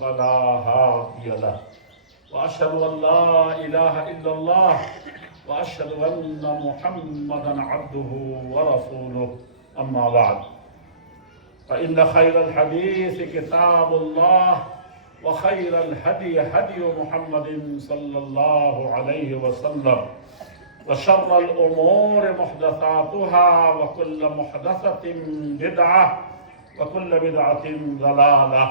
فلا هادي له وأشهد أن لا إله إلا الله وأشهد أن محمدا عبده ورسوله أما بعد فإن خير الحديث كتاب الله وخير الهدي هدي محمد صلى الله عليه وسلم وشر الأمور محدثاتها وكل محدثة بدعة وكل بدعة ضلالة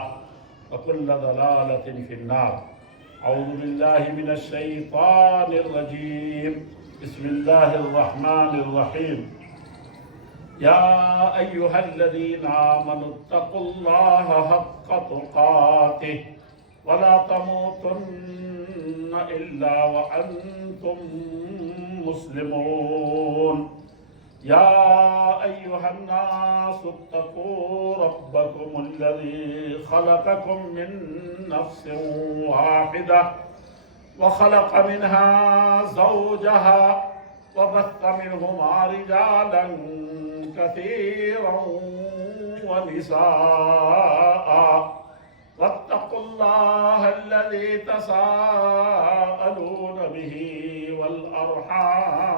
وكل ضلالة في النار. أعوذ بالله من الشيطان الرجيم. بسم الله الرحمن الرحيم. يا أيها الذين آمنوا اتقوا الله حق تقاته ولا تموتن إلا وأنتم مسلمون. يا أيها الناس اتقوا ربكم الذي خلقكم من نفس واحدة وخلق منها زوجها وبث منهما رجالا كثيرا ونساء واتقوا الله الذي تساءلون به والأرحام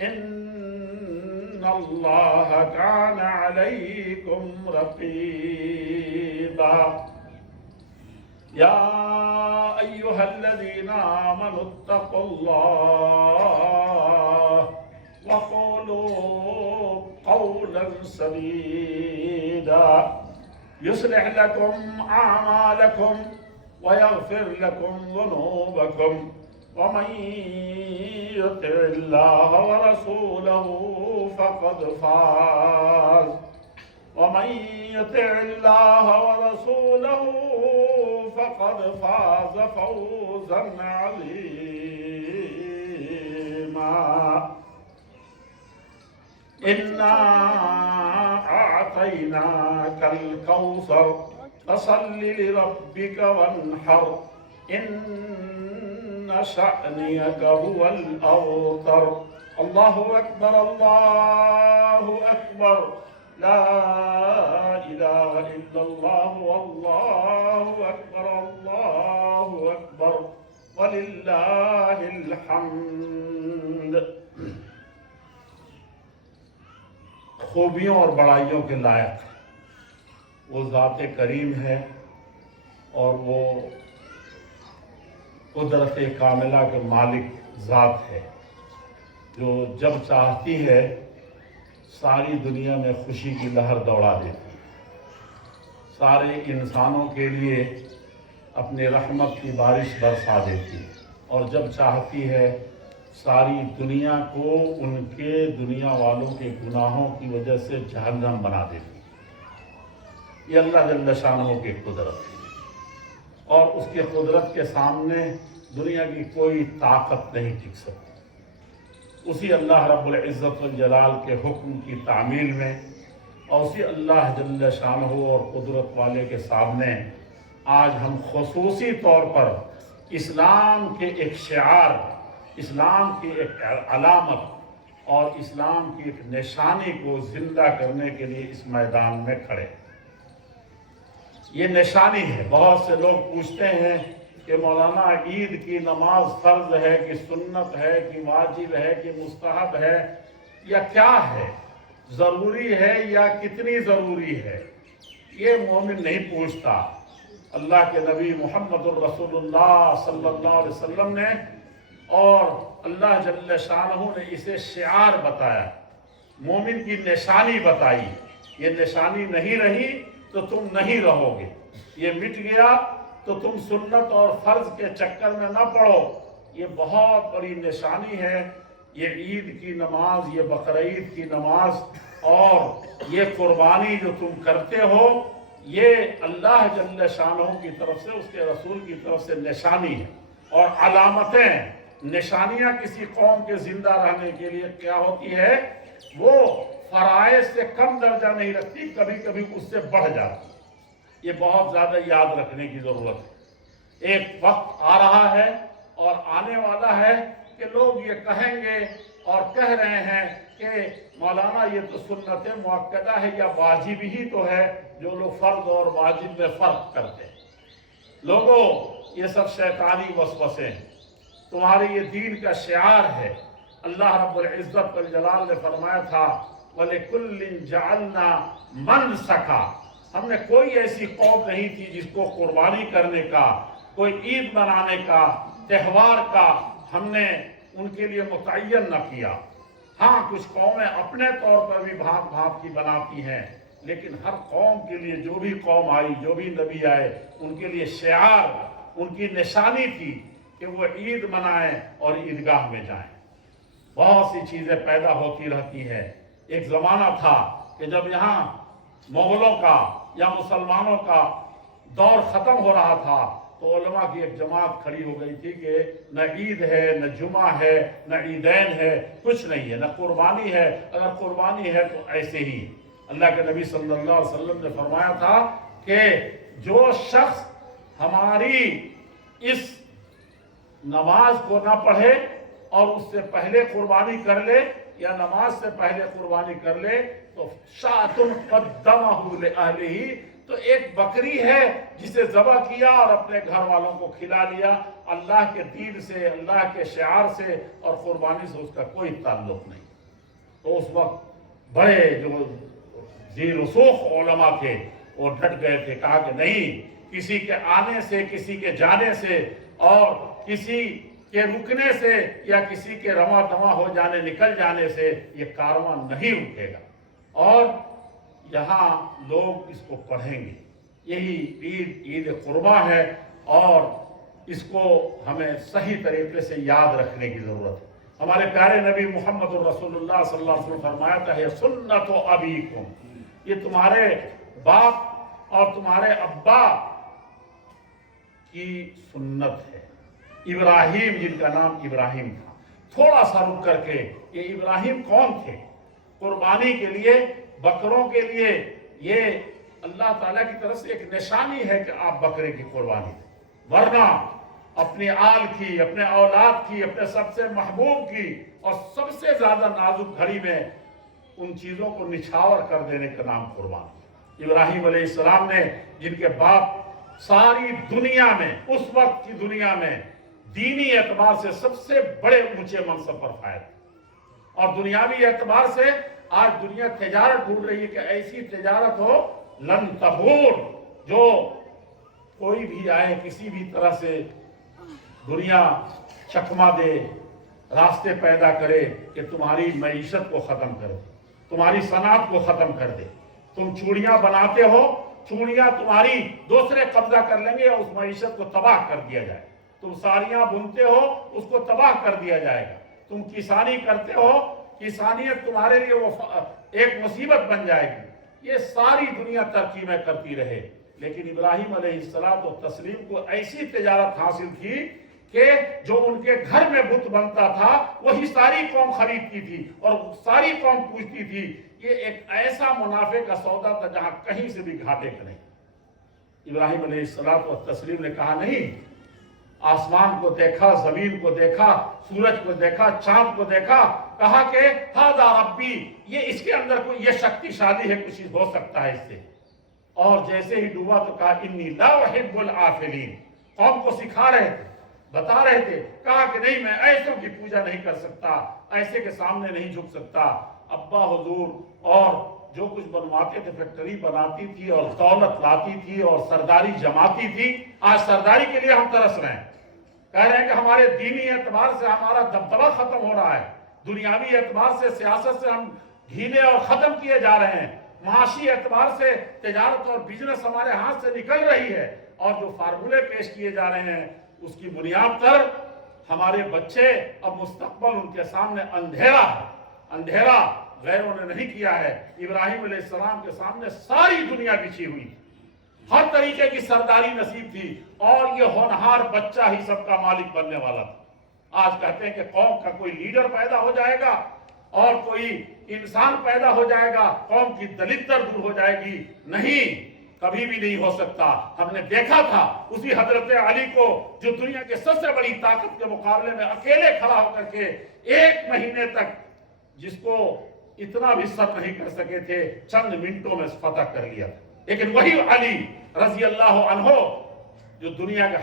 إن الله كان عليكم رقيبا. يا أيها الذين آمنوا اتقوا الله وقولوا قولا سديدا يصلح لكم أعمالكم ويغفر لكم ذنوبكم ومن يطع الله ورسوله فقد فاز ومن يطع الله ورسوله فقد فاز فوزا عظيما. إنا أعطيناك الكوثر فصل لربك وانحر إن شأنك هو الأوتر. الله أكبر الله أكبر لا إله إلا الله والله أكبر الله أكبر ولله الحمد. خوبیوں اور بڑائیوں کے لائق وہ ذات کریم ہے اور وہ قدرت کاملہ کے مالک ذات ہے جو جب چاہتی ہے ساری دنیا میں خوشی کی لہر دوڑا دیتی ہے، سارے انسانوں کے لیے اپنے رحمت کی بارش برسا دیتی ہے، اور جب چاہتی ہے ساری دنیا کو ان کے دنیا والوں کے گناہوں کی وجہ سے جہنم بنا دیتی ہے۔ یہ اللہ جل شانہ کی قدرت ہے، اور اس کی قدرت کے سامنے دنیا کی کوئی طاقت نہیں ٹک سکتی۔ اسی اللہ رب العزت والجلال کے حکم کی تعمیل میں اور اسی اللہ جل شانہ اور قدرت والے کے سامنے آج ہم خصوصی طور پر اسلام کے ایک شعار، اسلام کی ایک علامت اور اسلام کی ایک نشانی کو زندہ کرنے کے لیے اس میدان میں کھڑے۔ یہ نشانی ہے۔ بہت سے لوگ پوچھتے ہیں کہ مولانا عید کی نماز فرض ہے کہ سنت ہے کہ واجب ہے کہ مستحب ہے یا کیا ہے، ضروری ہے یا کتنی ضروری ہے؟ یہ مومن نہیں پوچھتا۔ اللہ کے نبی محمد الرسول اللہ صلی اللہ علیہ وسلم نے اور اللہ جل شانہ نے اسے شعار بتایا، مومن کی نشانی بتائی۔ یہ نشانی نہیں رہی تو تم نہیں رہو گے، یہ مٹ گیا تو تم سنت اور فرض کے چکر میں نہ پڑو۔ یہ بہت بڑی نشانی ہے، یہ عید کی نماز، یہ بقرعید کی نماز اور یہ قربانی جو تم کرتے ہو، یہ اللہ جل شانہ کی طرف سے، اس کے رسول کی طرف سے نشانی ہے۔ اور علامتیں، نشانیاں کسی قوم کے زندہ رہنے کے لیے کیا ہوتی ہے؟ وہ فرائض سے کم درجہ نہیں رکھتی، کبھی کبھی اس سے بڑھ جاتی۔ یہ بہت زیادہ یاد رکھنے کی ضرورت ہے۔ ایک وقت آ رہا ہے اور آنے والا ہے کہ لوگ یہ کہیں گے اور کہہ رہے ہیں کہ مولانا یہ تو سنت مؤکدہ ہے یا واجب ہی تو ہے، जो लोग फर्ज और वाजिब में फर्क करते हैं। लोगों, ये सब शैतानी वसवसे हैं। तुम्हारे ये दीन का शिआर है। अल्लाह रब्बुल इज्जत वल जलाल ने फरमाया था, वलिकुल्लिन जअलना मनसका, हमने कोई ऐसी कौम नहीं थी जिसको कुर्बानी करने का, कोई ईद मनाने का, त्यौहार का हमने उनके लिए मुतय्यन न किया। हाँ, कुछ कौमें अपने तौर पर भी भाग भाग की बनाती हैं, लेकिन हर कौम के लिए, जो भी कौम आई, जो भी नबी आए, उनके लिए शिआर, उनकी निशानी थी कि वो ईद मनाएं और ईदगाह में जाएं। बहुत सी चीज़ें पैदा होती रहती हैं। एक ज़माना था कि जब यहाँ मुग़लों का या मुसलमानों का दौर ख़त्म हो रहा था, तो उलमा की एक जमात खड़ी हो गई थी कि न ईद है, न जुमा है, न ईदैन है, कुछ नहीं है, न कुर्बानी है। अगर कुर्बानी है तो ऐसे ही। अल्लाह के नबी सल्लल्लाहु अलैहि वसल्लम ने फरमाया था कि जो शख्स हमारी इस नमाज को ना पढ़े और उससे पहले कुर्बानी कर ले, या नमाज से पहले कुर्बानी कर ले, तो शातुन क़द्दमहु लिअहलिही, तो एक बकरी है जिसे ज़बह किया और अपने घर वालों को खिला लिया। अल्लाह के दीन से, अल्लाह के शिआर से और कुर्बानी से उसका कोई ताल्लुक नहीं। तो उस वक्त बड़े जो ज़ी-रुसूख़ उलमा थे वो डट गए थे, कहा कि नहीं, किसी के आने से, किसी के जाने से और किसी के रुकने से या किसी के रवा दवा हो जाने, निकल जाने से ये कारवां नहीं रुकेगा। और यहाँ लोग इसको पढ़ेंगे। यही ईद कुर्बा है और इसको हमें सही तरीके से याद रखने की ज़रूरत है। हमारे प्यारे नबी मोहम्मद रसूलुल्लाह सल्लल्लाहु अलैहि वसल्लम फरमाया था, सुन्नत अबीकुम, ये तुम्हारे बाप और तुम्हारे अब्बा की सुन्नत है। इब्राहिम, जिनका नाम इब्राहिम था। थोड़ा सा रुक करके, ये इब्राहिम कौन थे? कुर्बानी के लिए, बकरों के लिए, ये अल्लाह ताला की तरफ से एक निशानी है कि आप बकरे की कुर्बानी दें, वरना अपनी आल की, अपने औलाद की, अपने सबसे महबूब की और सबसे ज्यादा नाजुक घड़ी में उन चीजों को निछावर कर देने का नाम कुर्बानी। इब्राहिम अलैहिस्सलाम ने, जिनके बाप सारी दुनिया में, उस वक्त की दुनिया में दीनी एतबार से सबसे बड़े ऊंचे मनसब पर फायद, और दुनियावी एतबार से आज दुनिया तिजारत ढूंढ रही है कि ऐसी तिजारत हो लन तबूर, जो कोई भी आए किसी भी तरह से दुनिया चकमा दे, रास्ते पैदा करे कि तुम्हारी मईशत को ख़त्म कर दे, तुम्हारी सनात को ख़त्म कर दे। तुम चूड़ियाँ बनाते हो, चूड़ियाँ तुम्हारी दूसरे कब्जा कर लेंगे और उस मईशत को तबाह कर दिया जाए। तुम साड़ियाँ बुनते हो, उसको तबाह कर दिया जाएगा। तुम किसानी करते हो, किसानियत तुम्हारे लिए वो एक मुसीबत बन जाएगी। ये सारी दुनिया तरकीबें करती रहे, लेकिन इब्राहिम अलैहिस्सलाम व तस्लीम को ऐसी तिजारत हासिल थी कि जो उनके घर में बुत बनता था वही सारी कौम खरीदती थी और सारी कौम पूछती थी। ये एक ऐसा मुनाफे का सौदा था जहां कहीं से भी घाटे का नहीं। इब्राहिम अलैहिस्सलाम व तस्लीम ने कहा, नहीं, आसमान को देखा, जमीन को देखा, सूरज को देखा, चांद को देखा, कहा कि हादा रब्बी, ये इसके अंदर कोई ये शक्तिशाली है, कुछ हो सकता है इससे। और जैसे ही डूबा तो कहा, इन्नी ला उहिब्बुल आफिलीन, कौम को सिखा रहे थे, बता रहे थे। कहा कि नहीं, मैं ऐसों की पूजा नहीं कर सकता, ऐसे के सामने नहीं झुक सकता। अब्बा हुजूर और जो कुछ बनवाते थे, फैक्ट्री बनाती थी और दौलत लाती थी और सरदारी जमाती थी। आज सरदारी के लिए हम तरस रहे हैं, कह रहे हैं कि हमारे दीनी एतबार से हमारा दबदबा खत्म हो रहा है, दुनियावी एतबार से, सियासत से हम ढीले और खत्म किए जा रहे हैं, माशी एतबार से तिजारत और बिजनेस हमारे हाथ से निकल रही है, और जो फार्मूले पेश किए जा रहे हैं उसकी बुनियाद पर हमारे बच्चे, अब मुस्तकबल उनके सामने अंधेरा है। अंधेरा गैरों ने नहीं किया है। इब्राहिम अलैहिस्सलाम के सामने सारी दुनिया बिछी हुई, हर तरीके की सरदारी नसीब थी, और ये होनहार बच्चा ही सबका मालिक बनने वाला था। आज कहते हैं कि कौम का कोई लीडर पैदा हो जाएगा और कोई इंसान पैदा हो जाएगा, कौम की दलितर दूर हो जाएगी। नहीं, कभी भी नहीं हो सकता। हमने देखा था उसी हजरत अली को, जो दुनिया के सबसे बड़ी ताकत के मुकाबले में अकेले खड़ा होकर के 1 महीने तक, जिसको इतना भी सर नहीं कर सके थे, चंद मिनटों में फतह कर लिया था। لیکن وہی علی رضی اللہ عنہ جو دنیا کے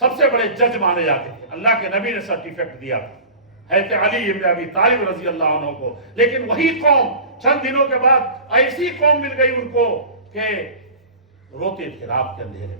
سب سے بڑے جج مانے جاتے تھے، اللہ کے نبی نے سرٹیفکیٹ دیا تھا حضرت علی ابن ابی طالب رضی اللہ عنہ کو، لیکن وہی قوم چند دنوں کے بعد ایسی قوم مل گئی ان کو کہ روتے تھے رات کے اندھیرے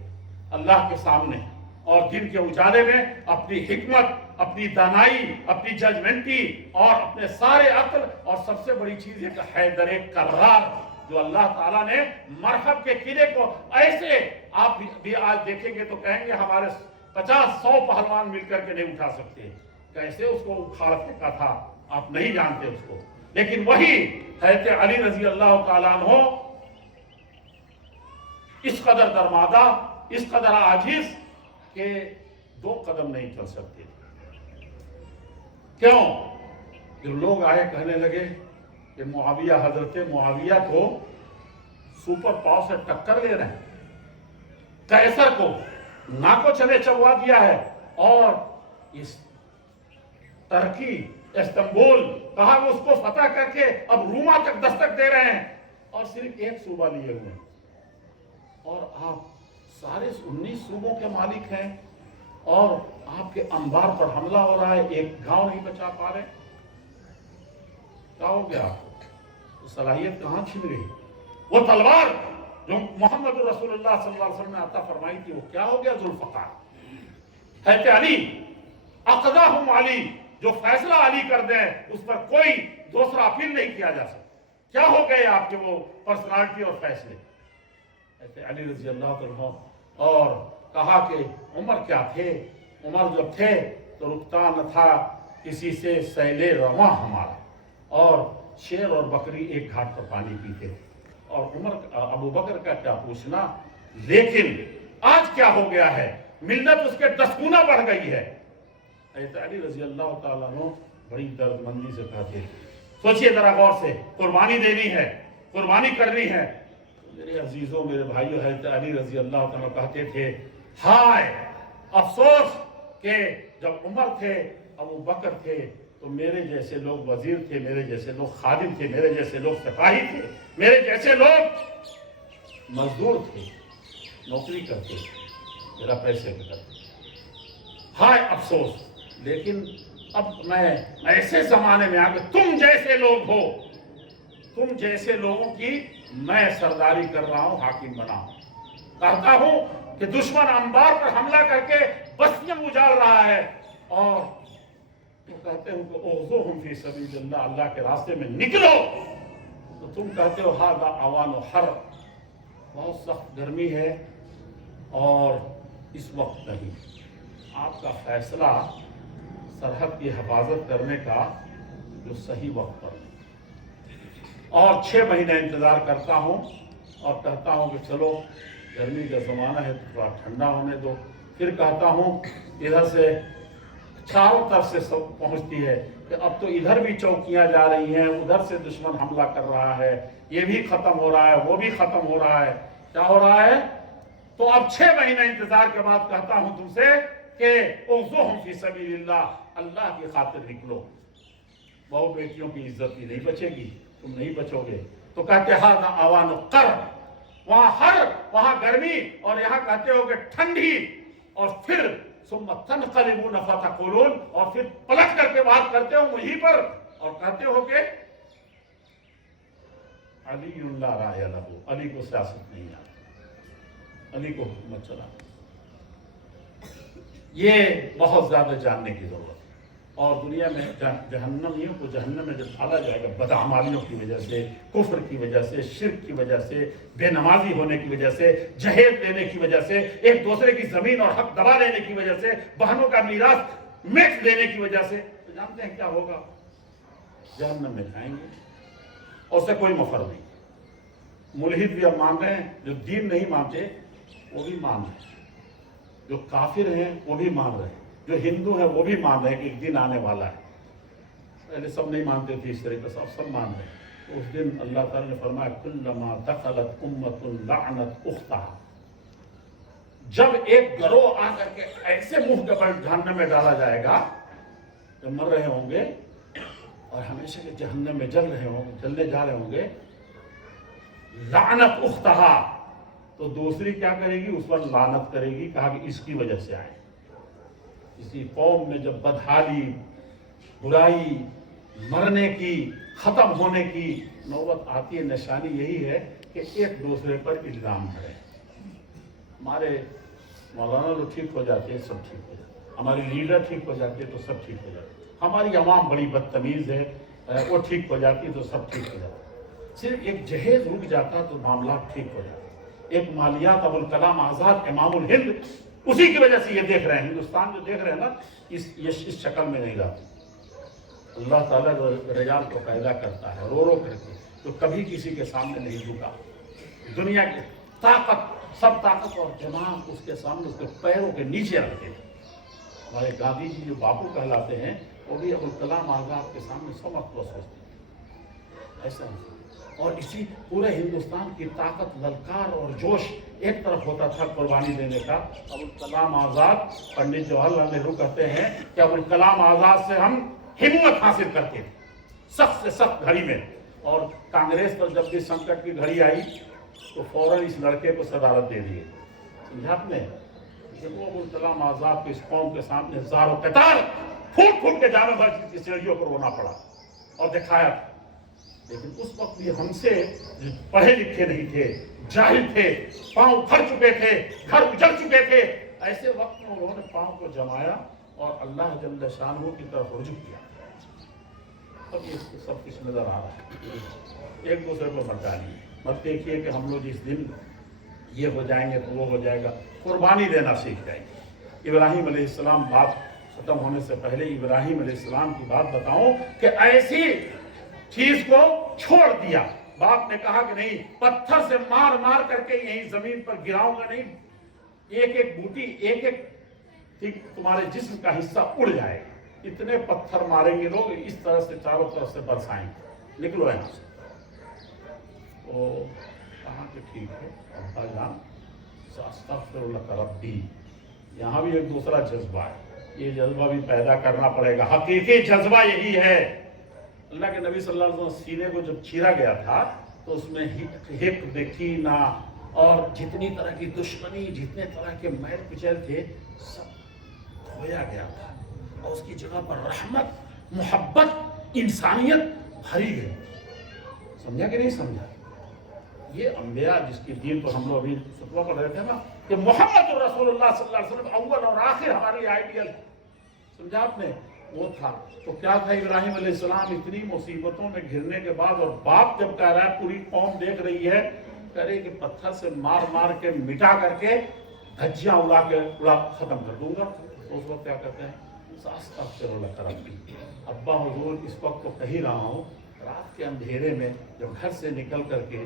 اللہ کے سامنے، اور دن کے اجالے میں اپنی حکمت، اپنی دانائی، اپنی ججمنٹی اور اپنے سارے عقل، اور سب سے بڑی چیز ہے کہ حیدر کرار جو اللہ تعالیٰ نے مرحب کے قلعے کو ایسے، آپ بھی آج دیکھیں گے تو کہیں گے ہمارے 50-100 پہلوان مل کر کے نہیں اٹھا سکتے، کیسے اس کو اکھاڑ پھینکا تھا آپ نہیں جانتے اس کو، لیکن وہی حضرت علی رضی اللہ تعالیٰ عنہ اس قدر درمادہ، اس قدر عاجز کہ 2 قدم نہیں چل سکتے۔ کیوں؟ جب لوگ آئے کہنے لگے کہ معاویہ، حضرت معاویہ کو سپر پاور سے ٹکر لے رہے ہیں، قیصر کو ناکو چلے چبوا دیا ہے، اور اس ترکی استنبول کہا وہ اس کو فتح کر کے اب روما تک دستک دے رہے ہیں، اور صرف ایک صوبہ لیے ہوئے ہیں، اور آپ سارے 19 صوبوں کے مالک ہیں، اور آپ کے انبار پر حملہ ہو رہا ہے، ایک گاؤں نہیں بچا پا رہے، کیا ہو گیا؟ وہ صلاحیت کہاں چھن گئی؟ وہ تلوار جو محمد رسول اللہ صلی اللہ علیہ وسلم نے عطا فرمائی تھی وہ کیا ہو گیا؟ ذوالفقار حضرت علی، اقضاہم علی، جو فیصلہ علی کر دیں اس پر کوئی دوسرا اپیل نہیں کیا جا سکتا۔ کیا ہو گئے آپ کے وہ پرسنالٹی اور فیصلے؟ حضرت علی رضی اللہ عنہ، اور کہا کہ عمر کیا تھے، عمر جب تھے تو رکتا نہ تھا کسی سے سیلے رواں ہمارا، اور شیر اور بکری ایک گھاٹ پر پانی پیتے، اور عمر ابو بکر کا کیا پوچھنا، لیکن آج کیا ہو گیا ہے، ملت اس کے 10 گنا بڑھ گئی ہے۔ حضرت علی رضی اللہ تعالیٰ عنہ بڑی درد مندی سے کہتے ہیں، سوچئے ذرا غور سے، قربانی دینی ہے، قربانی کرنی ہے۔ میرے عزیزوں، میرے بھائیوں، حضرت علی رضی اللہ تعالیٰ کہتے تھے، ہائے افسوس کہ جب عمر تھے، ابو بکر تھے، تو میرے جیسے لوگ وزیر تھے، میرے جیسے لوگ خادم تھے، میرے جیسے لوگ سپاہی تھے، میرے جیسے لوگ مزدور تھے، نوکری کرتے تھے، میرا پیسے کا کرتے تھے، ہائے افسوس۔ لیکن اب میں ایسے زمانے میں آگے تم جیسے لوگ ہو، تم جیسے لوگوں کی میں سرداری کر رہا ہوں، حاکم بنا ہوں، کہتا ہوں کہ دشمن انبار پر حملہ کر کے بستیاں اجاڑ رہا ہے، اور تو کہتے ہو کہ اغزوہم فی سبیل اللہ، اللہ کے راستے میں نکلو، تو تم کہتے ہو ھذا اوان حر، بہت سخت گرمی ہے اور اس وقت نہیں۔ آپ کا فیصلہ سرحد کی حفاظت کرنے کا جو صحیح وقت پر، اور 6 مہینے انتظار کرتا ہوں، اور کہتا ہوں کہ چلو گرمی کا زمانہ ہے تو تھوڑا ٹھنڈا ہونے دو، پھر کہتا ہوں ادھر سے چاروں طرف سے سب پہنچتی ہے کہ اب تو ادھر بھی چوکیاں جا رہی ہیں، ادھر سے دشمن حملہ کر رہا ہے، یہ بھی ختم ہو رہا ہے، وہ بھی ختم ہو رہا ہے، کیا ہو رہا ہے؟ تو اب 6 مہینے انتظار کے بعد کہتا ہوں تم سے کہ اغزوہم فی سبیل اللہ، اللہ کی خاطر نکلو، بہو بیٹیوں کی عزت بھی نہیں بچے گی، تم نہیں بچو گے۔ تو کہتے ھذا اوان قر، وہاں ہر، وہاں گرمی، اور یہاں کہتے ہو کہ ٹھنڈی، اور پھر ثم تنقلبون فتقولون، اور پھر پلٹ کر کے بات کرتے ہو مجھی پر، اور کہتے ہو کہ علی لا رائے لہ، علی کو سیاست نہیں آتی، علی کو حکومت چلا۔ یہ بہت زیادہ جاننے کی ضرورت ہے، اور دنیا میں جہنمیوں کو جہنم میں جب ڈالا جائے گا بدعمالیوں کی وجہ سے، کفر کی وجہ سے، شرک کی وجہ سے، بے نمازی ہونے کی وجہ سے، جہیز لینے کی وجہ سے، ایک دوسرے کی زمین اور حق دبا لینے کی وجہ سے، بہنوں کا میراث میٹ لینے کی وجہ سے، تو جانتے ہیں کیا ہوگا؟ جہنم میں جائیں گے، اور اس سے کوئی مفر نہیں۔ ملحد بھی اب مان رہے ہیں، جو دین نہیں مانتے وہ بھی مان رہے ہیں، جو کافر ہیں وہ بھی مان رہے ہیں، جو ہندو ہیں وہ بھی مان رہے ہیں کہ ایک دن آنے والا ہے۔ پہلے سب نہیں مانتے تھے اس طریقے سے، سب مان رہے ہیں۔ تو اس دن اللہ تعالیٰ نے فرمایا کلما دخلت امت لعنت اختہا، جب ایک گروہ آ کر کے ایسے منہ کے بل جہنم میں ڈالا جائے گا کہ مر رہے ہوں گے اور ہمیشہ کے جہنم میں جل رہے ہوں گے، جلنے جا رہے ہوں گے، لعنت اختہا، تو دوسری کیا کرے گی؟ اس پر لعنت کرے گی، کہا کہ اس کی وجہ سے آئے۔ کسی قوم میں جب بدحالی، برائی، مرنے کی، ختم ہونے کی نوبت آتی ہے، نشانی یہی ہے کہ ایک دوسرے پر الزام کریں۔ ہمارے مولانا لوگ ٹھیک ہو جاتے ہیں، سب ٹھیک ہو جاتے ہیں، ہمارے لیڈر ٹھیک ہو جاتے ہیں تو سب ٹھیک ہو جاتے ہیں، ہماری عوام بڑی بدتمیز ہے، وہ ٹھیک ہو جاتی ہے تو سب ٹھیک ہو جاتا ہے۔ صرف ایک جہیز رک جاتا تو معاملات ٹھیک ہو جاتے۔ ایک مالیات ابوالکلام آزاد امام الہند، اسی کی وجہ سے یہ دیکھ رہے ہیں، ہندوستان جو دیکھ رہے ہیں نا، اس شکل میں نہیں رہا۔ اللہ تعالیٰ رجال کو پیدا کرتا ہے رو رو کر کے، تو کبھی کسی کے سامنے نہیں جھکا۔ دنیا کی طاقت، سب طاقت اور دماغ اس کے سامنے، اس کے پیروں کے نیچے رکھتے ہیں۔ ہمارے گاندھی جی جو باپو کہلاتے ہیں، وہ بھی ابوالکلام آزاد کے سامنے سو مرتبہ سوچتے ہیں، ایسا نہیں۔ اور اسی پورے ہندوستان کی طاقت، للکار اور جوش ایک طرف ہوتا تھا قربانی دینے کا۔ ابوالکلام آزاد، پنڈت جواہر لال نہرو کہتے ہیں کہ ابوالکلام آزاد سے ہم ہمت حاصل کرتے تھے سخت سے سخت گھڑی میں، اور کانگریس پر جب بھی سنکٹ کی گھڑی آئی تو فوراً اس لڑکے کو صدارت دے دیے۔ سمجھا آپ نے؟ وہ ابوالکلام آزاد کی اس قوم کے سامنے زار و قطار پھوٹ پھوٹ کے جامع مسجد کی سیڑھیوں پر رونا پڑا اور دکھایا تھا۔ لیکن اس وقت بھی ہم سے پڑھے لکھے نہیں تھے، جاہل تھے، پاؤں اکھڑ چکے تھے، گھر اجڑ چکے تھے، ایسے وقت میں انہوں نے پاؤں کو جمایا اور اللہ جل شانہ کی طرف رجوع کیا۔ اب یہ سب کچھ نظر آ رہا ہے۔ ایک دوسرے کو مت ڈالیے، مت دیکھیے کہ ہم لوگ جس دن یہ ہو جائیں گے تو وہ ہو جائے گا۔ قربانی دینا سیکھ جائیں گے۔ ابراہیم علیہ السلام، بات ختم ہونے سے پہلے ابراہیم علیہ السلام کی بات بتاؤں کہ ایسی چیز کو چھوڑ دیا۔ باپ نے کہا کہ نہیں، پتھر سے مار مار کر کے یہیں زمین پر گراؤں گا نہیں، ایک ایک بوٹی، ایک ایک تمہارے جسم کا حصہ اڑ جائے گا۔ اتنے پتھر ماریں گے لوگ، اس طرح سے چاروں طرف سے برسائیں گے، نکلو یہاں سے۔ تو کہاں کہ ٹھیک ہے ابا جان، استغفر لک ربی۔ یہاں بھی ایک دوسرا جذبہ ہے، یہ جذبہ بھی پیدا کرنا پڑے گا۔ حقیقی جذبہ یہی ہے۔ اللہ کے نبی صلی اللہ علیہ وسلم سینے کو جب چیرا گیا تھا تو اس میں حقد، کینہ اور جتنی طرح کی دشمنی، جتنے طرح کے میل کچیل تھے، سب دھویا گیا تھا، اور اس کی جگہ پر رحمت، محبت، انسانیت بھری گئی۔ سمجھا کہ نہیں سمجھا؟ یہ انبیاء جس کی دین پر ہم لوگ ابھی خطبہ پڑھ رہے تھے نا، کہ محمد رسول اللہ صلی اللہ علیہ وسلم اول اور آخر ہماری آئیڈیل، سمجھا آپ نے؟ وہ تھا۔ تو کیا تھا ابراہیم علیہ السلام اتنی مصیبتوں میں گھرنے کے بعد، اور باپ جب کہہ رہا ہے، پوری قوم دیکھ رہی ہے، کہہ رہے کہ پتھر سے مار مار کے مٹا کر کے دھجیاں اڑا ختم کر دوں گا۔ تو اس وقت کیا کہتے ہیں؟ استغفر لک ربی۔ ابا حضور اس وقت تو کہہ رہا ہوں، رات کے اندھیرے میں جب گھر سے نکل کر کے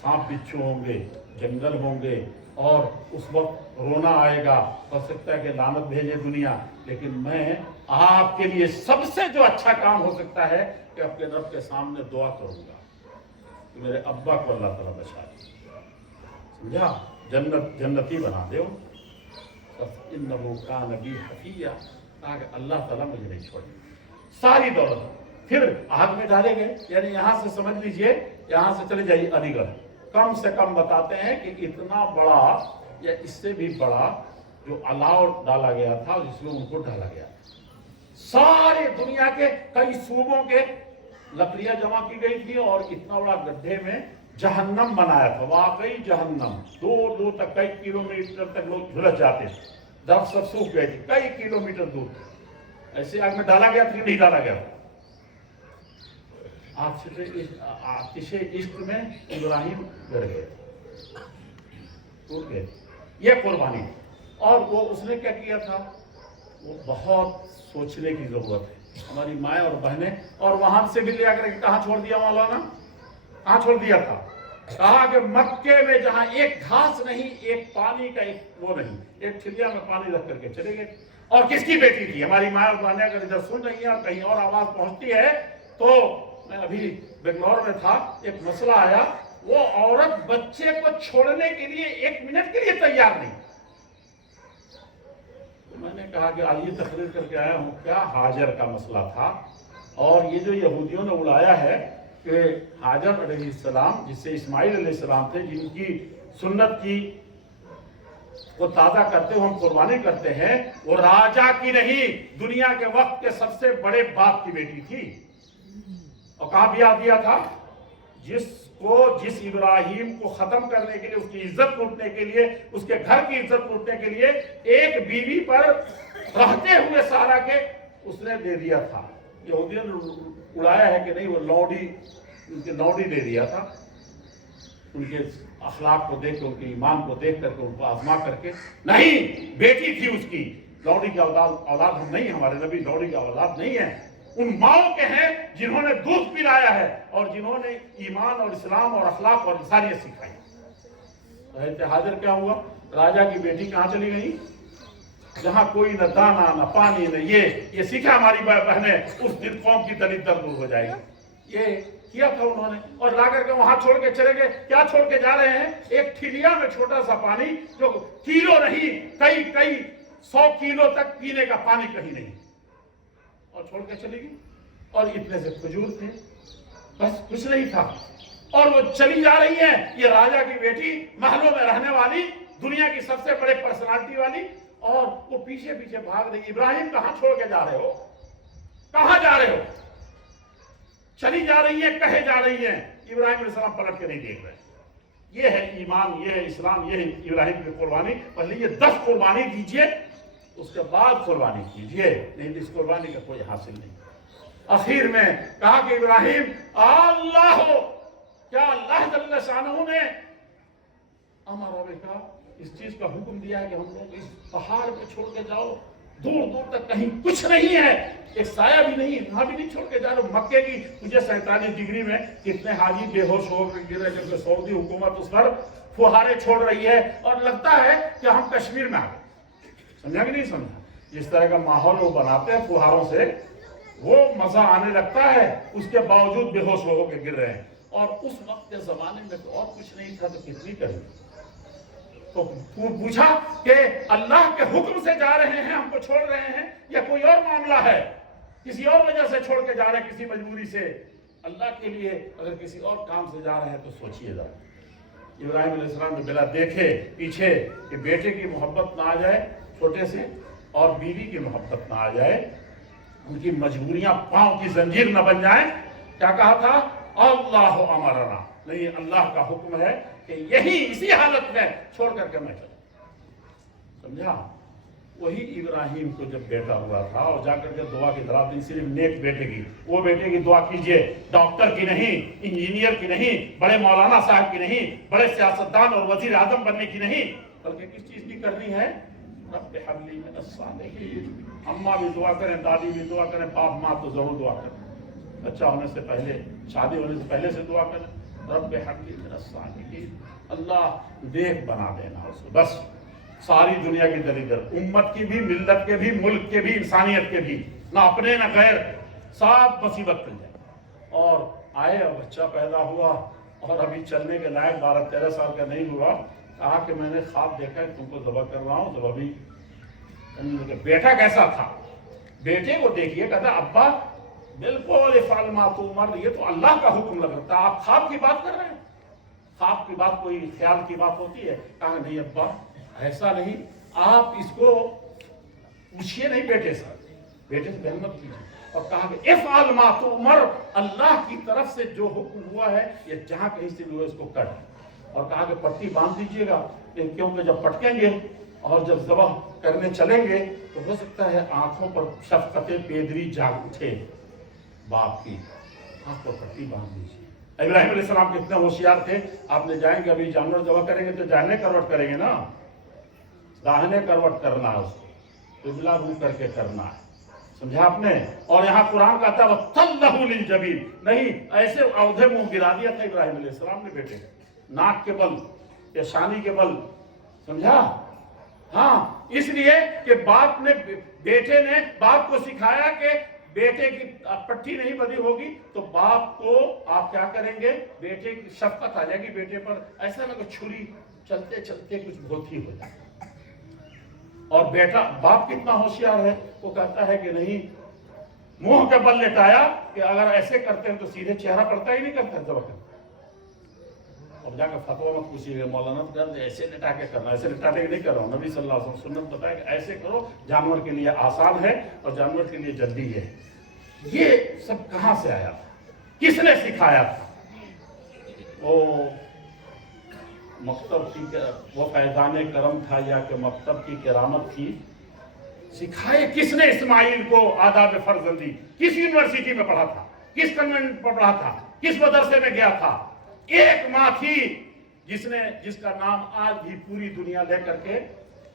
سانپ بچھو ہوں گے، جنگل ہوں گے، اور اس وقت رونا آئے گا، ہو سکتا ہے کہ لعنت بھیجے دنیا، لیکن میں آپ کے لیے سب سے جو اچھا کام ہو سکتا ہے کہ اپنے رب کے سامنے دعا کروں گا کہ میرے ابا کو اللہ تعالیٰ بچا دے، سمجھا؟ جنتی بنا دے، انہ کان بی حفیہ، تاکہ اللہ تعالیٰ مجھے نہیں چھوڑے۔ ساری دولت پھر آگ میں ڈالے گئے، یعنی یہاں سے سمجھ لیجئے، یہاں سے چلے جائیے علی گڑھ، کم سے کم بتاتے ہیں کہ اتنا بڑا یا اس سے بھی بڑا جو الاؤ ڈالا گیا تھا، جس میں ان کو ڈالا گیا تھا۔ سارے دنیا کے کئی صوبوں کے لکڑیاں جمع کی گئی تھی، اور اتنا بڑا گڈھے میں جہنم بنایا تھا، واقعی جہنم، دور دور تک، کئی کلومیٹر تک لوگ جھلس جاتے تھے، درخت سب سوکھ گئے تھے، کئی کلومیٹر دور تک۔ ایسے آگ میں ڈالا گیا تھا کہ نہیں ڈالا گیا تھا؟ آتش عشق میں ابراہیم گر گئے، ٹوٹ گئے۔ یہ قربانی، اور وہ اس نے کیا کیا تھا، وہ بہت سوچنے کی ضرورت ہے۔ ہماری مائیں اور بہنیں، اور وہاں سے بھی لے آ کر کہاں چھوڑ دیا مولانا؟ کہاں چھوڑ دیا تھا؟ کہا کہ مکے میں جہاں ایک گھاس نہیں، ایک پانی کا ایک وہ نہیں، ایک ٹھلیا میں پانی رکھ کر کے چلے گئے۔ اور کس کی بیٹی تھی؟ ہماری مائیں اور بہنیں اگر ادھر سن رہی ہیں اور کہیں اور آواز پہنچتی ہے تو، میں ابھی بنگلور میں تھا، ایک مسئلہ آیا، وہ عورت بچے کو چھوڑنے کے لیے 1 منٹ کے لیے تیار نہیں۔ تو میں نے کہا کہ آج یہ تقریر کر کے آیا ہوں، کیا ہاجر کا مسئلہ تھا، اور یہ جو یہودیوں نے اڑایا ہے کہ ہاجر علیہ السلام، جس سے اسماعیل علیہ السلام تھے، جن کی सुन्नत की वो ताज़ा करते हुए हम कुर्बानी करते हैं, वो राजा की नहीं, दुनिया के वक्त के सबसे बड़े बाप की बेटी थी। और कहाँ ब्याह दिया था? जिस इब्राहिम को खत्म करने के लिए, उसकी इज्जत लूटने के लिए, उसके घर की इज्जत लूटने के लिए एक बीवी पर रहते हुए सारा के उसने दे दिया था। यहूदियों ने उड़ाया है कि नहीं, वो उनके लौड़ी दे दिया था, उनके अखलाक को देख के, उनके ईमान को देख करके, उनको आजमा करके। नहीं, बेटी थी उसकी। लौड़ी की औलाद हम नहीं, हमारे नबी लौड़ी की औलाद नहीं है, उन माओं के हैं जिन्होंने दूध पिलाया है और जिन्होंने ईमान और इस्लाम और अखलाक और इंसानियत सिखाई। तो हाजिर क्या हुआ? राजा की बेटी कहाँ चली गई? जहां कोई न दाना न पानी न ये सीखा हमारी बहनें, उस दिन कौम की दलिद्दर दूर हो जाएगी। ये किया था उन्होंने, और ला करके वहां छोड़ के चले गए। क्या छोड़ के जा रहे हैं? एक ठिलिया में छोटा सा पानी, जो किलो नहीं, कई 100 किलो तक पीने का पानी कहीं नहीं, और छोड़ के चली गई। और इतने से फजूर थे, बस कुछ नहीं था। और वो चली जा रही है, ये राजा की बेटी, महलों में रहने वाली, दुनिया की सबसे बड़े पर्सनालिटी वाली, और वो पीछे पीछे भाग रही। इब्राहिम कहां छोड़ के जा रहे हो? कहां जा रहे हो? चली जा रही है, कहे जा रही है। इब्राहिम अलैहिस्सलाम पलट के नहीं देख रहे। ये है ईमान, ये है इस्लाम, ये है इब्राहिम की कुर्बानी। पहले ये 10 कुर्बानी दीजिए, उसके बाद कुर्बानी कीजिए, नहीं तो इस कुर्बानी का कोई हासिल नहीं। आखिर में कहा कि इब्राहिम, अल्लाह हो, क्या अल्लाह जल्ल शानहू ने हमारा बेटा इस चीज का हुक्म दिया है कि हम लोग इस पहाड़ पे छोड़ के जाओ, दूर दूर तक कहीं कुछ नहीं है, एक साया भी नहीं, वहां भी नहीं छोड़ के जा रहे। मक्के की तुझे 47 डिग्री में कितने हाजी बेहोश हो गिरे, जबकि सऊदी हुकूमत उस पर फुहारे छोड़ रही है और लगता है कि हम कश्मीर में आ गए। समझा कि नहीं समझा? जिस तरह का माहौल वो बनाते हैं फुहारों से, वो मजा आने लगता है, उसके बावजूद बेहोश होकर गिर रहे हैं। और उस वक्त के जमाने में तो और कुछ नहीं था, तो कितनी करें। तो पूछा कि अल्लाह के हुक्म से जा रहे हैं, हमको छोड़ रहे हैं, या कोई और मामला है, किसी और वजह से छोड़ के जा रहे हैं, किसी मजबूरी से? अल्लाह के लिए अगर किसी और काम से जा रहे हैं तो सोचिएगा। इब्राहिम अलैहिस्सलाम ने बिला देखे पीछे कि बेटे की मोहब्बत ना आ जाए छोटे से, और बीवी की मोहब्बत ना आ जाए, उनकी मजबूरियां पांव की जंजीर न बन जाए। क्या कहा था? अल्लाह अमरना, नहीं, अल्लाह का हुक्म है कि यही इसी हालत में छोड़ करके मैं चलूं। समझा? वही इब्राहिम को जब बेटा हुआ था और जाकर के दुआ की दराज दी, सिर्फ नेक बेटे की, वो बेटे की दुआ कीजिए, डॉक्टर की नहीं, इंजीनियर की नहीं, बड़े मौलाना साहब की नहीं, बड़े सियासतदान और वजीर आजम बनने की नहीं, बल्कि किस चीज की करनी है? रब्बे हबली मिनस सालिहीन। अम्मा भी दुआ करें, दादी भी दुआ करें, बाप माँ तो जरूर दुआ करें, बच्चा होने से पहले, शादी होने से पहले से दुआ करें, रब्बे हबली मिनस सालिहीन, अल्लाह नेक बना देना उसको। बस सारी दुनिया की दरिद्र, उम्मत की भी, मिल्लत के भी, मुल्क के भी, इंसानियत के भी, ना अपने ना गैर, सब मुसीबत मिल जाए। और आए, और बच्चा पैदा हुआ और अभी चलने के लायक 12-13 साल का नहीं हुआ, कहा कि मैंने ख्वाब देखा है, तुमको ज़बह कर रहा हूँ। तो अभी बेटा कैसा था? बेटे को देखिए, कहता अब्बा बिल्कुल इफ़अल मा तुअमर, ये तो अल्लाह का हुक्म लग रहा था, आप ख्वाब की बात कर रहे हैं? ख्वाब की बात कोई ख्याल की बात होती है? कहा नहीं अब्बा, ऐसा नहीं, आप इसको पूछिए नहीं बेटे से, बेटे से बहन मत कीजिए। और कहा कि इफ़अल मा तुअमर, अल्लाह की तरफ से जो हुक्म हुआ है, ये जहां कहीं से भी हो इसको कर। और कहा कि पट्टी बांध दीजिएगा, क्योंकि जब पटकेंगे और जब ज़बह करने चलेंगे तो हो सकता है आंखों पर शफकते पेदरी जाग उठे बाप की, आंख पर पट्टी बांध दीजिए। इब्राहिम अलैहिस्सलाम कितने होशियार थे। आपने जाएंगे अभी जानवर ज़बह करेंगे तो दाहिने करवट करेंगे ना, दाहिने करवट करना है उसको, किबला रुख करके करना है। समझा आपने? और यहाँ कुरान कहता है वतल्लहु लिलजबीन, नहीं, ऐसे औंधे मुंह गिरा दिया था इब्राहिम अलैहिस्सलाम ने बेटे, नाक के बल, पेशानी के बल। समझा? हाँ, इसलिए कि बाप ने, बेटे ने बाप को सिखाया कि बेटे की पट्टी नहीं बंधी होगी तो बाप को आप क्या करेंगे? बेटे की शफकत आ जाएगी बेटे पर, ऐसा ना कि छुरी चलते चलते कुछ भोथी हो जाए। और बेटा, बाप कितना होशियार है, वो कहता है कि नहीं, मुंह के बल लेटाया कि अगर ऐसे करते हैं तो सीधे चेहरा पड़ता ही नहीं करता जब। अब जाकर फतवा मत पूछिएगा मौलाना तो कर दे ऐसे लिटा के करना, ऐसे लिटा के नहीं कर रहा हूँ। नबी सल्लल्लाहु अलैहि वसल्लम सुन्नत बताया कि ऐसे करो, जानवर के लिए आसान है और जानवर के लिए जल्दी है। ये सब कहाँ से आया था, किसने सिखाया था? वो मकतब की वो फैज़ान करम था या कि मकतब की करामत थी? सिखाए किसने इस्माइल को आदाब फर्जंदी? किस यूनिवर्सिटी में पढ़ा था, किस कन्वेंट में पढ़ा था, किस मदरसे में गया था? एक माँ थी जिसका नाम आज भी पूरी दुनिया लेकर के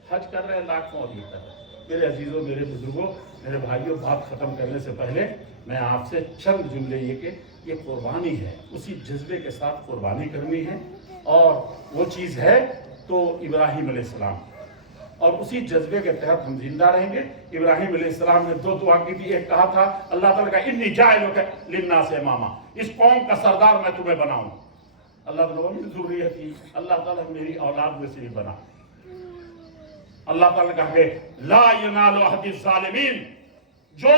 हज कर रहे हैं, लाखों और ये कर रहे हैं। मेरे अजीजों, मेरे बुजुर्गों, मेरे भाइयों, बात खत्म करने से पहले मैं आपसे चंद जुमले ये कि ये कुर्बानी है, उसी जज्बे के साथ कुर्बानी करनी है और वो चीज़ है तो इब्राहिम अलैहिस्सलाम, और उसी जज्बे के तहत हम जिंदा रहेंगे। इब्राहिम अलैहिस्सलाम ने दो दुआ की थी। एक कहा था अल्लाह ताला का इन्नी जाइलुका लिन्नास इमामा, इस कौम का सरदार मैं तुम्हें बनाऊं। अल्लाह ताला की ज़ुर्रियती, अल्लाह ताला मेरी औलाद में से ही बना। अल्लाह ताला कहा कि ला यनालु अहदी ज़ालिमीन, जो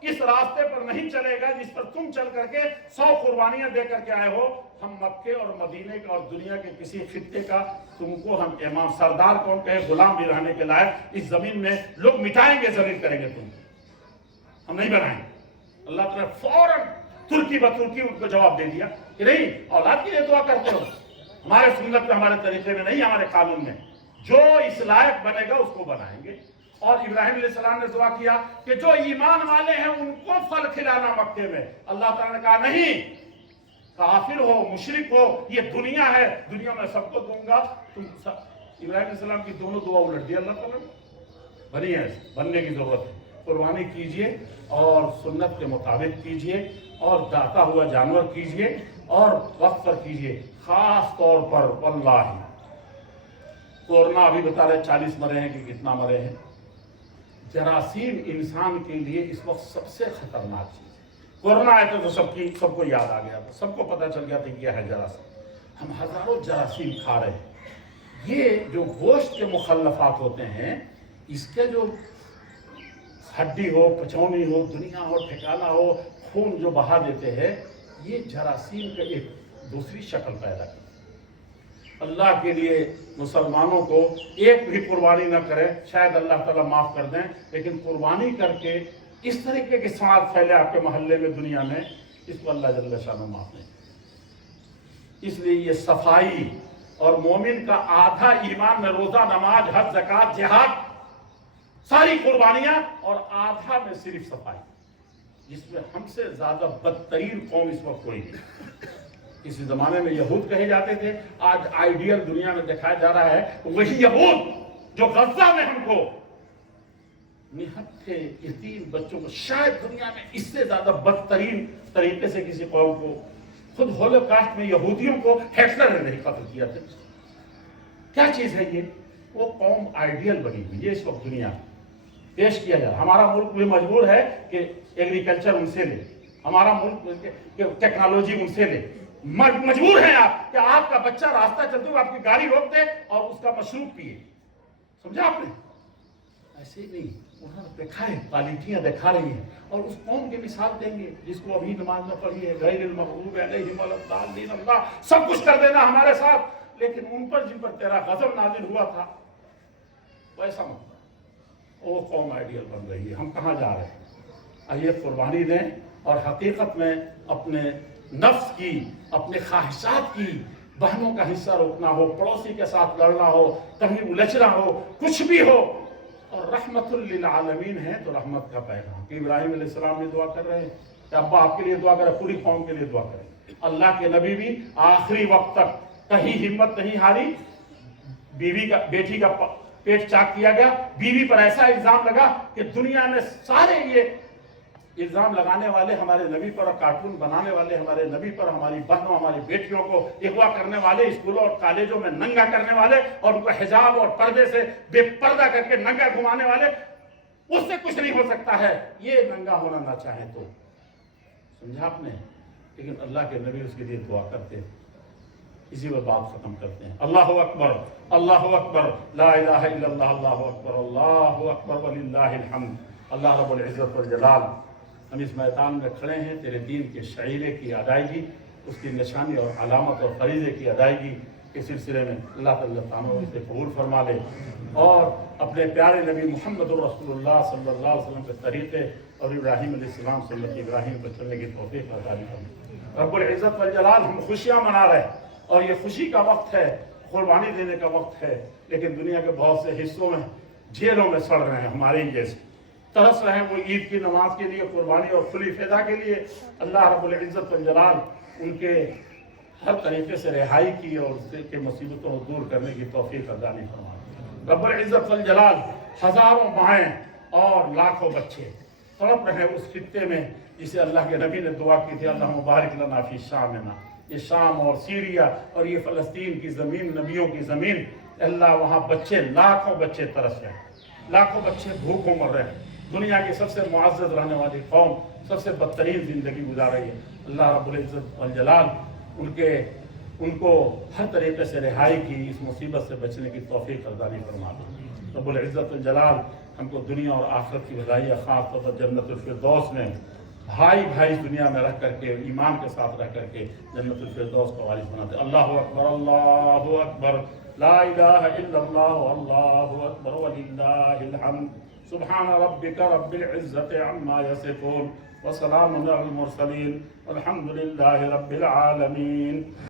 इस रास्ते पर नहीं चलेगा जिस पर तुम चल करके 100 कुर्बानियां दे करके आए हो, हम मक्के और मदीने का और दुनिया के किसी खित्ते का तुमको हम इमाम सरदार कौन कहे, गुलाम भी रहने के लायक इस जमीन में लोग मिटाएंगे, जलील करेंगे, तुमको हम नहीं बनाएंगे। अल्लाह ताला फौरन तुर्की बतुर्की उनको जवाब दे दिया कि नहीं, औलाद के लिए दुआ करते हो, हमारे सुन्नत में, हमारे तरीके में नहीं, हमारे कानून में, जो इस लायक बनेगा उसको बनाएंगे। और इब्राहिम अलैहिस्सलाम ने दुआ किया कि जो ईमान वाले हैं उनको फल खिलाना मक्के में। अल्लाह ताला ने कहा नहीं, काफिर हो, मुशरिक हो, ये दुनिया है, दुनिया में सबको दूंगा। तुम इब्राहिम अलैहिस्सलाम की दोनों दुआ उलट दी अल्लाह ताला ने। बनी है, बनने की जरूरत है। कुर्बानी कीजिए और सुन्नत के मुताबिक कीजिए और दाता हुआ जानवर कीजिए और वक्त पर कीजिए। खास तौर पर वल्लाही कोरोना अभी बता रहे 40 मरे हैं कि कितना मरे हैं। जरासीम इंसान के लिए इस वक्त सबसे खतरनाक चीज है। कोरोना आया तो सबको याद आ गया था, सबको पता चल गया था कि यह है जरासीम। हम हजारों जरासीम खा रहे हैं। ये जो गोश्त के मुखल्लफात होते हैं, इसके जो हड्डी हो, पचौनी हो, दुनिया हो, ठिकाना हो, खून जो बहा देते हैं, ये जरासीम का एक दूसरी शक्ल पैदा करते हैं। अल्लाह के लिए मुसलमानों को एक भी कुर्बानी न करें, शायद अल्लाह ताला माफ़ कर दें, लेकिन कुर्बानी करके इस तरीके के साथ फैले आपके मोहल्ले में, दुनिया में, इसको अल्लाह जल्ल शान माफ़ नहीं। इसलिए ये सफाई और मोमिन का आधा ईमान में रोज़ा, नमाज, हज, ज़कात, जिहाद, सारी कुर्बानियाँ, और आधा में सिर्फ सफाई, जिसमें हमसे ज़्यादा बदतरीन कौम इस वक्त कोई नहीं। किसी ज़माने में यहूद कहे जाते थे, आज आइडियल दुनिया में दिखाया जा रहा है वही यहूद जो गज़ा में हमको निहत्थे यतीम बच्चों को, शायद दुनिया में इससे ज़्यादा बदतरीन तरीके से किसी कौम को, खुद होलोकॉस्ट में यहूदियों को हिटलर ने नहीं कत्ल किया था। क्या चीज़ है ये? वो कौम आइडियल बनी हुई है इस वक्त दुनिया में, पेश किया जा रहा। हमारा मुल्क भी मजबूर है कि एग्रीकल्चर उनसे ले, हमारा मुल्क टेक्नोलॉजी उनसे ले। मजबूर हैं आप कि आपका बच्चा रास्ता चलते हुए आपकी गाड़ी रोक दे और उसका मशरूब पिए। समझा आपने? ऐसे ही नहीं, उन्होंने देखा है, क्वालिटियां दिखा रही हैं, और उस कौम की मिसाल देंगे जिसको अभी नमाज में पढ़ी है, गैरिल मग़ज़ूब अलैहिम वलद्दाल्लीन, अल्लाह सब कुछ कर देना हमारे साथ, लेकिन उन पर जिन पर तेरा गज़ब नाज़िल हुआ था वैसा मत, वो कौम आइडियल बन रही है। हम कहाँ जा रहे हैं? आइए कुर्बानी दें और हकीकत में अपने नफ्स की, अपने ख्वाहिशात की, बहनों का हिस्सा रोकना हो, पड़ोसी के साथ लड़ना हो, कहीं उलझना हो, कुछ भी हो, और रहमतुल लिल आलमीन है तो रहमत का पैगाम। इब्राहिम अलैहिस्सलाम ने दुआ कर रहे हैं कि अब्बा आपके लिए दुआ करें, पूरी कौम के लिए दुआ करें। अल्लाह के नबी भी आखिरी वक्त तक कहीं हिम्मत नहीं हारी। बेटी का पेट चाक किया गया, बीवी पर ऐसा इल्जाम लगा कि दुनिया में सारे ये इल्जाम लगाने वाले हमारे नबी पर और कार्टून बनाने वाले हमारे नबी पर, हमारी बहनों, हमारी बेटियों को अगवा करने वाले, स्कूलों और कॉलेजों में नंगा करने वाले और उनको हिजाब और पर्दे से बेपर्दा करके नंगा घुमाने वाले, उससे कुछ नहीं हो सकता है ये नंगा होना ना चाहे तो। समझा आपने? लेकिन अल्लाह के नबी उसके लिए दुआ करते हैं। इसी पर बात खत्म करते हैं। अल्लाहु अकबर, अल्लाहु अकबर, ला इलाहा इल्लल्लाह, अल्लाहु अकबर, अल्लाहु अकबर वलिल्लाहिल हम्द। अल्लाह रब्बुल इज्जत वल जलाल, हम इस मैदान में खड़े हैं तेरे दीन के शईरे की अदायगी, اس کی نشانی اور علامت اور فریضے کی ادائیگی کے سلسلے میں اللہ تعالیٰ اسے قبول فرما لے اور اپنے پیارے نبی محمد رسول اللہ صلی اللہ علیہ وسلم کے طریقے اور ابراہیم علیہ السلام سنت ابراہیم پر چلنے کی توفیق عطا فرمائے۔ رب العزت والجلال ہم خوشیاں منا رہے ہیں اور یہ خوشی کا وقت ہے، قربانی دینے کا وقت ہے، لیکن دنیا کے بہت سے حصوں میں جیلوں میں سڑ رہے ہیں ہمارے ہی جیسے، ترس رہے ہیں وہ عید کی نماز کے لیے، قربانی اور کھلی فدا کے لیے۔ اللہ رب العزت والجلال ان کے ہر طریقے سے رہائی کی اور اس کے مصیبتوں کو دور کرنے کی توفیق عطا فرمائے۔ رب العزت والجلال ہزاروں مائیں اور لاکھوں بچے تڑپ رہے ہیں اس خطے میں جسے اللہ کے نبی نے دعا کی تھی، اللہ مبارک لنا فی شامنا۔ یہ شام اور سیریا اور یہ فلسطین کی زمین، نبیوں کی زمین، اللہ وہاں بچے، لاکھوں بچے ترس رہے ہیں، لاکھوں بچے بھوکوں مر رہے ہیں۔ دنیا کی سب سے معزز رہنے والی قوم سب سے بدترین زندگی گزار رہی ہے۔ اللہ رب العزت والجلال ان کو ہر طریقے سے رہائی کی، اس مصیبت سے بچنے کی توفیق عطا فرما دے۔ رب العزت والجلال ہم کو دنیا اور آخرت کی بھلائی، خاص طور پر جنت الفردوس میں بھائی بھائی دنیا میں رہ کر کے، ایمان کے ساتھ رہ کر کے جنت الفردوس کا وارث بناتے۔ اللہ اکبر، اللہ اکبر، لا الہ الا اللہ، اللہ اکبر وللہ الحمد۔ سبحان ربک رب العزت عما یصفون وسلام علی المرسلین والحمد للہ رب العالمین۔